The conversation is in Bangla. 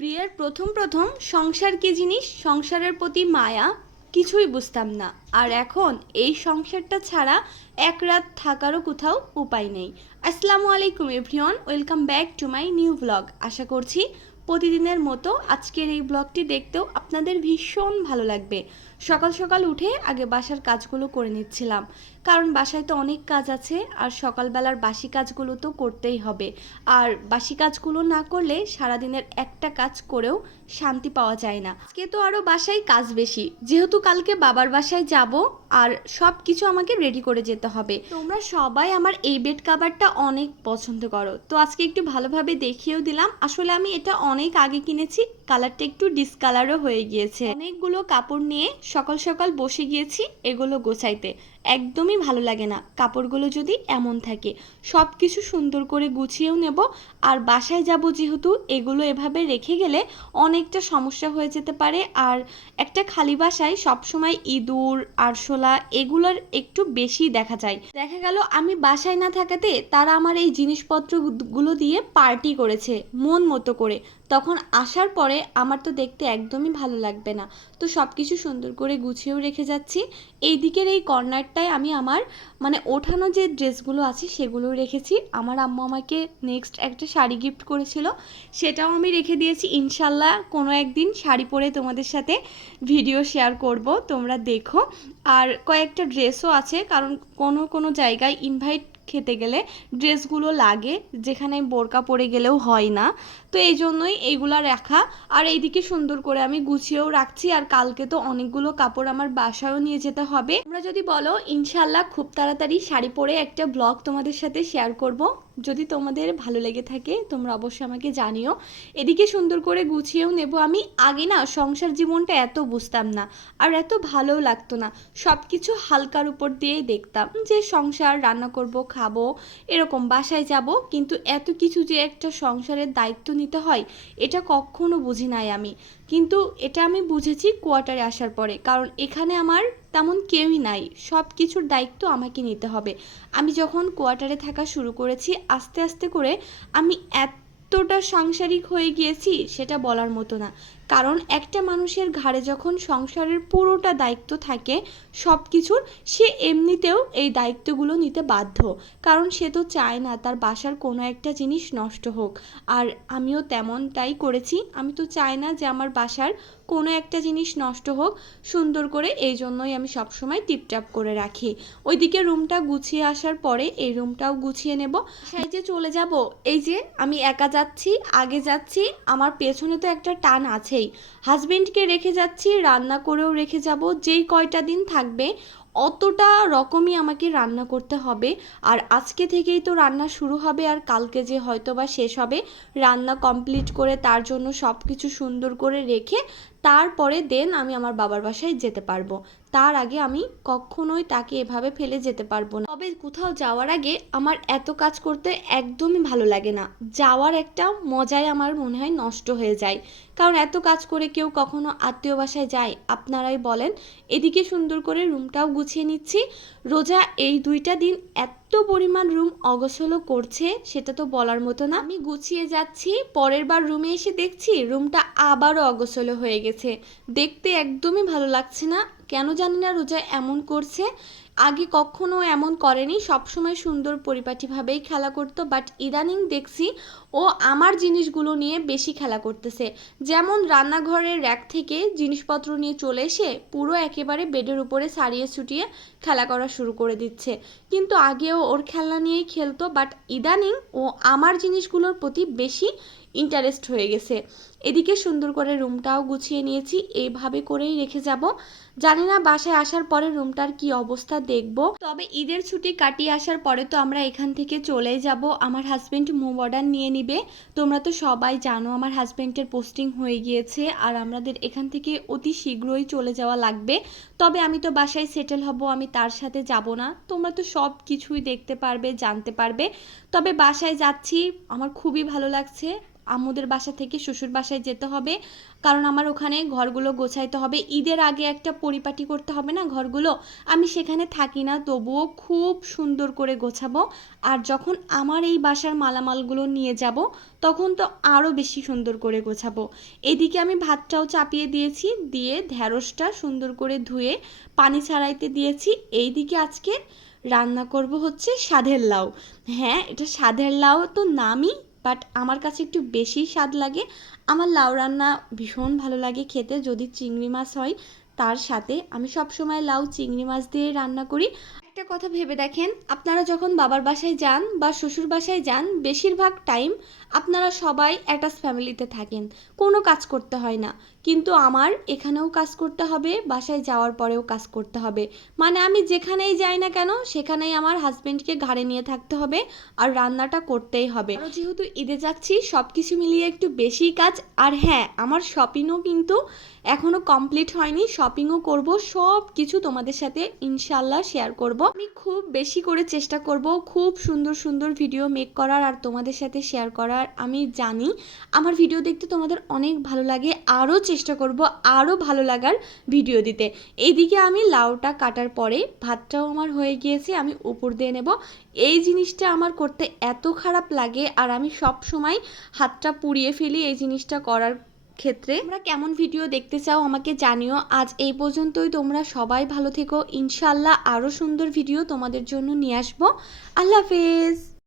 বিয়ের প্রথম প্রথম সংসার কি জিনিস? সংসারের প্রতি মায়া? কিছুই বুঝতাম না। আর এখন এই সংসারটা ছাড়া এক রাত থাকারও কোথাও উপায় নেই। আসসালামু আলাইকুম everyone, welcome back to my new blog. আশা করছি প্রতিদিনের মতো আজকের এই ব্লগটি দেখতেও আপনাদের ভীষণ ভালো লাগবে। সকাল সকাল উঠে আগে বাসার কাজগুলো করে নিচ্ছিলাম। কারণ বাসায় তো অনেক কাজ আছে, আর সকালবেলার বাসি কাজগুলো তো করতেই হবে। আর বাসি কাজগুলো না করলে সারাদিনের একটা কাজ করেও শান্তি পাওয়া যায় না। আজকে তো আরও বাসায় কাজ বেশি। যেহেতু কালকে বাবার বাসায় যাব, আর সব কিছু আমাকে রেডি করে যেতে হবে। তোমরা সবাই আমার এই বেড কাভারটা অনেক পছন্দ করো। তো আজকে একটু ভালোভাবে দেখিয়েও দিলাম। আসলে আমি এটা অনেক আগে কিনেছি কালারটা একটু ডিসকালারও হয়ে গিয়েছে। অনেকগুলো কাপড় নিয়ে সকাল সকাল বসে গিয়েছি, এগুলো গোছাইতে। একদমই ভালো লাগে না। কাপড়গুলো যদি এমন থাকে সব কিছু সুন্দর করে গুছিয়েও নেব। আর বাসায় যাব যেহেতু, এগুলো এভাবে রেখে গেলে অনেকটা সমস্যা হয়ে যেতে পারে। আর একটা খালি বাসায় সবসময় ইঁদুর, আরশোলা এগুলোর একটু বেশি দেখা যায়। দেখা গেল আমি বাসায় না থাকাতে তারা আমার এই জিনিসপত্রগুলো দিয়ে পার্টি করেছে, মন মতো করে। তখন আসার পরে আমার তো দেখতে একদমই ভালো লাগবে না। তো সব কিছু সুন্দর করে গুছিয়েও রেখে যাচ্ছি। এই দিকের এই কর্নারটায় আমি আমার মানে ওঠানো যে ড্রেসগুলো আছে সেগুলো রেখেছি। আমার আম্মু আমাকে নেক্সট একটা শাড়ি গিফট করেছিল। সেটাও আমি রেখে দিয়েছি। ইনশাল্লাহ কোনো একদিন শাড়ি পরে তোমাদের সাথে ভিডিও শেয়ার করব, তোমরা দেখো। আর কয়েকটা ড্রেসও আছে, কারণ কোনো কোনো জায়গায় ইনভাইট খেতে গেলে ড্রেসগুলো লাগে, যেখানে বোরকা পরে গেলেও হয় না। তো এই জন্যই এইগুলো রাখা। আর এইদিকে সুন্দর করে আমি গুছিয়েও রাখছি। আর কালকে তো অনেকগুলো কাপড় আমার বাসায়ও নিয়ে যেতে হবে। তোমরা যদি বলো ইনশাল্লাহ খুব তাড়াতাড়ি শাড়ি পরে একটা ব্লগ তোমাদের সাথে শেয়ার করব। যদি তোমাদের ভালো লেগে থাকে, তোমরা অবশ্যই আমাকে জানিও। এদিকে সুন্দর করে গুছিয়েও নেব। আমি আগে না সংসার জীবনটা এত বুঝতাম না, আর এত ভালোও লাগতো না। সব কিছু হালকার উপর দিয়েই দেখতাম যে সংসার, রান্না করব, খাব, এরকম বাসায় যাব। কিন্তু এত কিছু যে একটা সংসারের দায়িত্ব নিতে হয়, এটা কখনো বুঝি নাই আমি। কিন্তু এটা আমি বুঝেছি কোয়ার্টারে আসার পরে। কারণ এখানে আমার তেমন কেউই নাই। সব কিছুর দায়িত্ব আমাকে নিতে হবে। আমি যখন কোয়ার্টারে থাকা শুরু করেছি, আস্তে আস্তে করে আমি এতটা সাংসারিক হয়ে গিয়েছি, সেটা বলার মতো না। কারণ একটা মানুষের ঘাড়ে যখন সংসারের পুরোটা দায়িত্ব থাকে সব কিছুর সে এমনিতেও এই দায়িত্বগুলো নিতে বাধ্য। কারণ সে তো চায় না তার বাসার কোনো একটা জিনিস নষ্ট হোক। আর আমিও তেমনটাই করেছি। আমি তো চাই না যে আমার বাসার কোনো একটা জিনিস নষ্ট হোক। সুন্দর করে এই জন্যই আমি সবসময় টিপটাপ করে রাখি। ওইদিকে রুমটা গুছিয়ে আসার পরে এই রুমটাও গুছিয়ে নেব। সেই যে চলে যাব, এই যে আমি একা যাচ্ছি, আগে যাচ্ছি, আমার পেছনে তো একটা টান আছেই হাজবেন্ডকে রেখে যাচ্ছি, রান্না করেও রেখে যাব। যেই কয়টা দিন থাকবে, অতটা রকমই আমাকে রান্না করতে হবে। আর আজকে থেকেই তো রান্না শুরু হবে আর কালকে যে হয়তো বা শেষ হবে, রান্না কমপ্লিট করে তার জন্য সব কিছু সুন্দর করে রেখে তারপরে দেন আমি আমার বাবার বাসায় যেতে পারব। তার আগে আমি কখনোই তাকে এভাবে ফেলে যেতে পারব না। তবে কোথাও যাওয়ার আগে আমার এত কাজ করতে একদমই ভালো লাগে না। যাওয়ার একটা মজাই আমার মনে হয় নষ্ট হয়ে যায়। কারণ এত কাজ করে কেউ কখনো আত্মীয় বাসায় যায়? আপনারাই বলেন। এদিকে সুন্দর করে রুমটাও গুছিয়ে নিচ্ছি। রোজা এই দুইটা দিন এত পরিমাণ রুম অগোছলো করছে, সেটা তো বলার মতো না। আমি গুছিয়ে যাচ্ছি, পরের বার রুমে এসে দেখছি রুমটা আবারও অগোছলো হয়ে গেছে। দেখতে একদমই ভালো লাগছে না। কেন জানি না রোজা এমন করছে। আগে কখনো এমন করেনি। সবসময় সুন্দর পরিপাটিভাবেই খেলা করতো বাট ইদানিং দেখছি ও আমার জিনিসগুলো নিয়ে বেশি খেলা করতেছে। যেমন রান্নাঘরের র্যাক থেকে জিনিসপত্র নিয়ে চলে এসে পুরো একেবারে বেডের উপরে সারিয়ে ছুটিয়ে খেলা করা শুরু করে দিচ্ছে। কিন্তু আগেও ওর খেলনা নিয়েই খেলতো বাট ইদানিং ও আমার জিনিসগুলোর প্রতি বেশি ইন্টারেস্ট হয়ে গেছে। এদিকে সুন্দর করে রুমটাও গুছিয়ে নিয়েছি, এইভাবে করেই রেখে যাব। জানি না বাসায় আসার পরে রুমটার কি অবস্থা দেখব। তবে ঈদের ছুটি কাটিয়ে আসার পরে তো আমরা এখান থেকে চলে যাব। আমার হাজব্যান্ড মুভ অর্ডার নিয়ে নিবে। তোমরা তো সবাই জানো আমার হাজবেন্ডের পোস্টিং হয়ে গিয়েছে আর আমাদের এখান থেকে অতি শীঘ্রই চলে যাওয়া লাগবে। তবে আমি তো বাসায় সেটেল হব, আমি তার সাথে যাব না। তোমরা তো সব কিছুই দেখতে পারবে, জানতে পারবে। তবে বাসায় যাচ্ছি, আমার খুবই ভালো লাগছে। আম্মুদের বাসা থেকে শ্বশুর বাসায় যেতে হবে। কারণ আমার ওখানে ঘরগুলো গোছাইতে হবে। ঈদের আগে একটা পরিপাটি করতে হবে না ঘরগুলো? আমি সেখানে থাকি না, তবুও খুব সুন্দর করে গোছাবো। আর যখন আমার এই বাসার মালামালগুলো নিয়ে যাব, তখন তো আরও বেশি সুন্দর করে গোছাবো। এদিকে আমি ভাতটাও চাপিয়ে দিয়েছি, দিয়ে ঢ্যাঁড়সটা সুন্দর করে ধুয়ে পানি ছাড়াইতে দিয়েছি। এইদিকে আজকে রান্না করব হচ্ছে সাধের লাউ। হ্যাঁ এটা সাধের লাউ তো নামই বাট আমার কাছে একটু বেশি স্বাদ লাগে। আমার লাউ রান্না ভীষণ ভালো লাগে খেতে, যদি চিংড়ি মাছ হয় তার সাথে। আমি সবসময় লাউ, চিংড়ি মাছ দিয়ে রান্না করি। কথা ভেবে দেখেন, আপনারা যখন বাবার বাসায় যান বা শ্বশুর বাসায় যান, বেশিরভাগ টাইম আপনারা সবাই অ্যাটাচ ফ্যামিলিতে থাকেন। কোনো কাজ করতে হয় না। কিন্তু আমার এখানেও কাজ করতে হবে, বাসায় যাওয়ার পরেও কাজ করতে হবে। মানে আমি যেখানেই যাই না কেন, সেখানেই আমার হাজব্যান্ডকে ঘাড়ে নিয়ে থাকতে হবে আর রান্নাটা করতেই হবে। যেহেতু ঈদে যাচ্ছি সব কিছু মিলিয়ে একটু বেশি কাজ, আর হ্যাঁ আমার শপিংও কিন্তু এখনও কমপ্লিট হয়নি শপিংও করব, সব কিছু তোমাদের সাথে ইনশাল্লাহ শেয়ার করব। আমি খুব বেশি করে চেষ্টা করব, খুব সুন্দর সুন্দর ভিডিও মেক করার আর তোমাদের সাথে শেয়ার করার, আমি জানি। আমার ভিডিও দেখতে তোমাদের অনেক ভালো লাগে, আরও চেষ্টা করব আরও ভালো লাগার ভিডিও দিতে। এইদিকে আমি লাউটা কাটার পরে ভাতটাও আমার হয়ে গিয়েছে, আমি উপর দিয়ে নেব। এই জিনিসটা আমার করতে এত খারাপ লাগে, আর আমি সব সময় হাতটা পুড়িয়ে ফেলি এই জিনিসটা করার ক্ষেত্রে। তোমরা কেমন ভিডিও দেখতে চাও আমাকে জানিও। আজ এই পর্যন্তই। তোমরা সবাই ভালো থেকো। ইনশাল্লাহ আরও সুন্দর ভিডিও তোমাদের জন্য নিয়ে আসব। আল্লাহ হাফেজ।